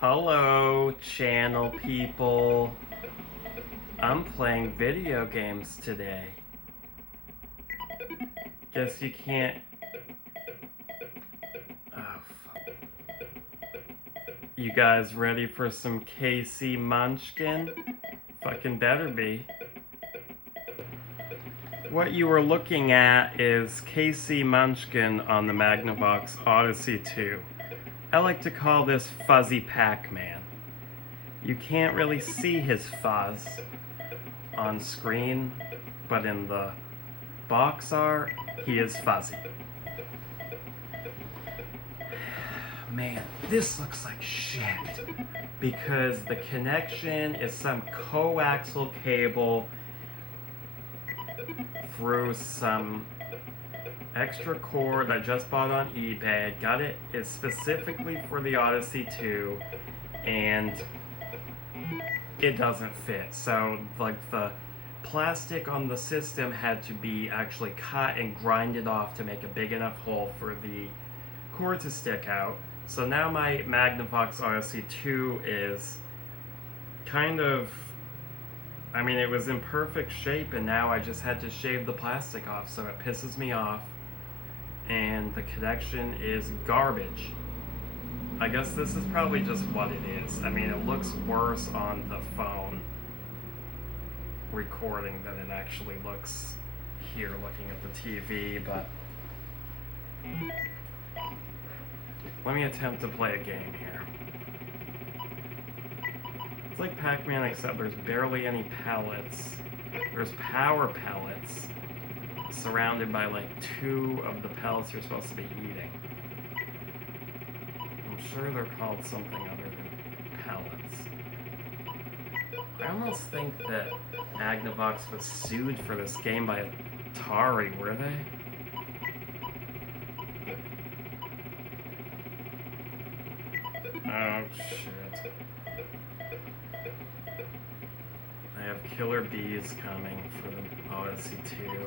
Hello, channel people. I'm playing video games today. Guess you can't... Oh, fuck. You guys ready for some KC Munchkin? Fucking better be. What you were looking at is KC Munchkin on the Magnavox Odyssey 2. I like to call this Fuzzy Pac-Man. You can't really see his fuzz on screen, but in the box art, he is fuzzy. Man, this looks like shit. Because the connection is some coaxial cable through some extra cord I just bought on eBay. Got it. It's specifically for the Odyssey 2, and it doesn't fit. So, like, the plastic on the system had to be actually cut and grinded off to make a big enough hole for the cord to stick out. So now my Magnavox Odyssey 2 is kind of... I mean, it was in perfect shape, and now I just had to shave the plastic off, so it pisses me off. And the connection is garbage. I guess this is probably just what it is. I mean, it looks worse on the phone recording than it actually looks here looking at the TV, but... Let me attempt to play a game here. It's like Pac-Man, except there's barely any pellets. There's power pellets surrounded by like 2 of the pellets you're supposed to be eating. I'm sure they're called something other than pellets. I almost think that Magnavox was sued for this game by Atari, were they? Oh shit. I have killer bees coming for the Odyssey 2.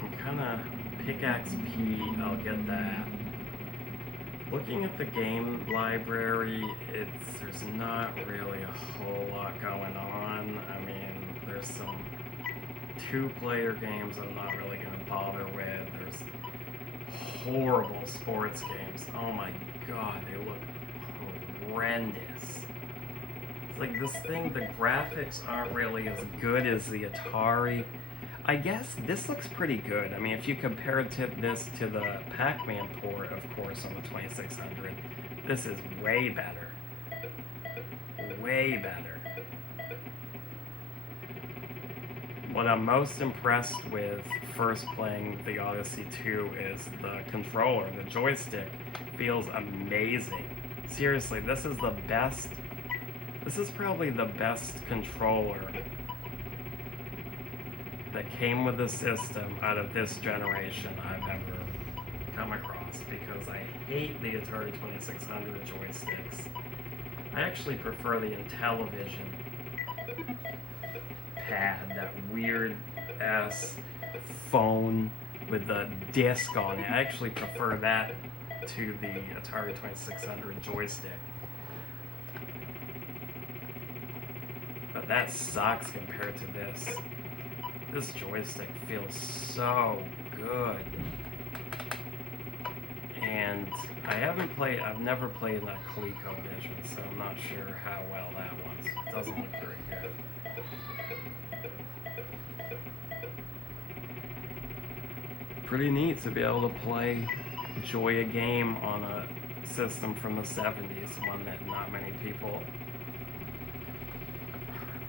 I'm kinda pickaxe P, I'll get that. Looking at the game library, there's not really a whole lot going on. I mean, there's some 2-player games I'm not really gonna bother with. There's horrible sports games. Oh my god, they look horrendous. It's like this thing, the graphics aren't really as good as the Atari. I guess this looks pretty good. I mean, if you compare this to the Pac-Man port, of course, on the 2600, this is way better. Way better. What I'm most impressed with first playing the Odyssey 2 is the controller. The joystick feels amazing. Seriously, this is the best. This is probably the best controller that came with the system out of this generation I've ever come across, because I hate the Atari 2600 joysticks. I actually prefer the Intellivision pad, that weird ass phone with the disc on it. I actually prefer that to the Atari 2600 joystick. But that sucks compared to this. This joystick feels so good. And I've never played that ColecoVision, so I'm not sure how well that one's. It doesn't look very good. Pretty neat to be able to enjoy a game on a system from the 70s, one that not many people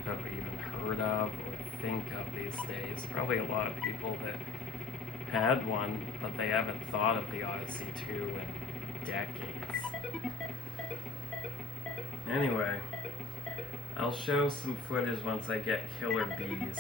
have even heard of or think of these days. Probably a lot of people that had one, but they haven't thought of the Odyssey 2 in decades. Anyway, I'll show some footage once I get killer bees.